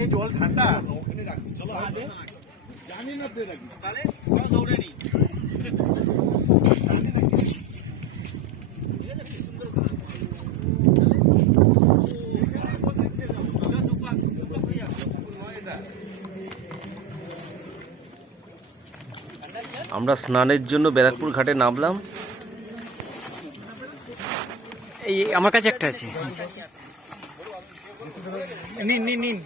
এই জল ঠান্ডা। চলো আগে জানি না তো রাখি তাহলে দৌড়ে নি। আমরা স্নানের জন্য ব্যারাকপুর ঘাটে নামলাম। এই আমার কাছে একটা আছে, নিন নিন নিন।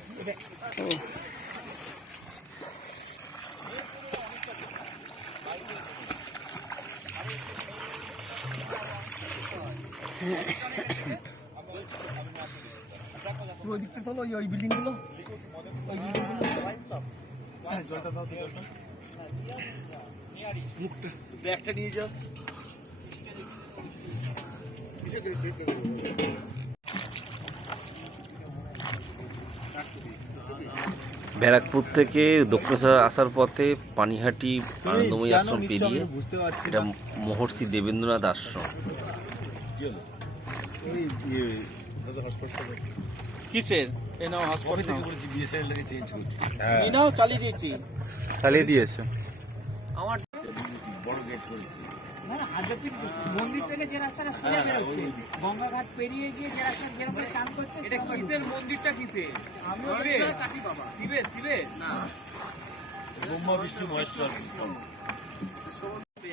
ওই দিকটা তোলো, ওই বিল্ডিং গুলো, ওই বিল্ডিং গুলো। জলটা দাও তো, জলটা মুখটা ব্যাগটা নিয়ে যাও। ব্যারাকপুর থেকে দক্ষিণেশ্বর আসার পথে পানিহাটি আনন্দময়ী আশ্রম পেরিয়ে বুঝতে পারছি এটা মহর্ষি দেবেন্দ্রনাথ আশ্রম। ওই হাসপাতাল কিসের এ নাও কবে থেকে হাসপাতাল বলেছি বিএসএনএল থেকে চেঞ্জ করছি। এই নাও চালিয়ে দিয়েছি। চালিয়ে দিয়েছে। আমার বড় গেট করেছি। না না, আদ্যাপীঠ মন্দির থেকে যে রাস্তাটা সোজা বেরোচ্ছে, গঙ্গাঘাট পেরিয়ে গিয়ে যে রাস্তা যেরকম কাম করছে, এটা কিসের মন্দিরটা কিসের? আমি কাটি বাবা শিবের শিবের না ব্রহ্মা বিষ্ণু মহেশ্বর।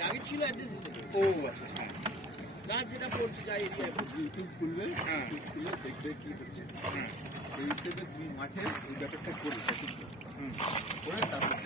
আগে ছিল অ্যাড্রেস ও আচ্ছা না যেটা পড়ছে যাই এরিয়ায় ইউটিউব খুলবে, ইউটিউব খুলে দেখবে কি হচ্ছে। এই হিসেবে তুমি মাঠে ওই ব্যাপারটা করবে, করে তারপর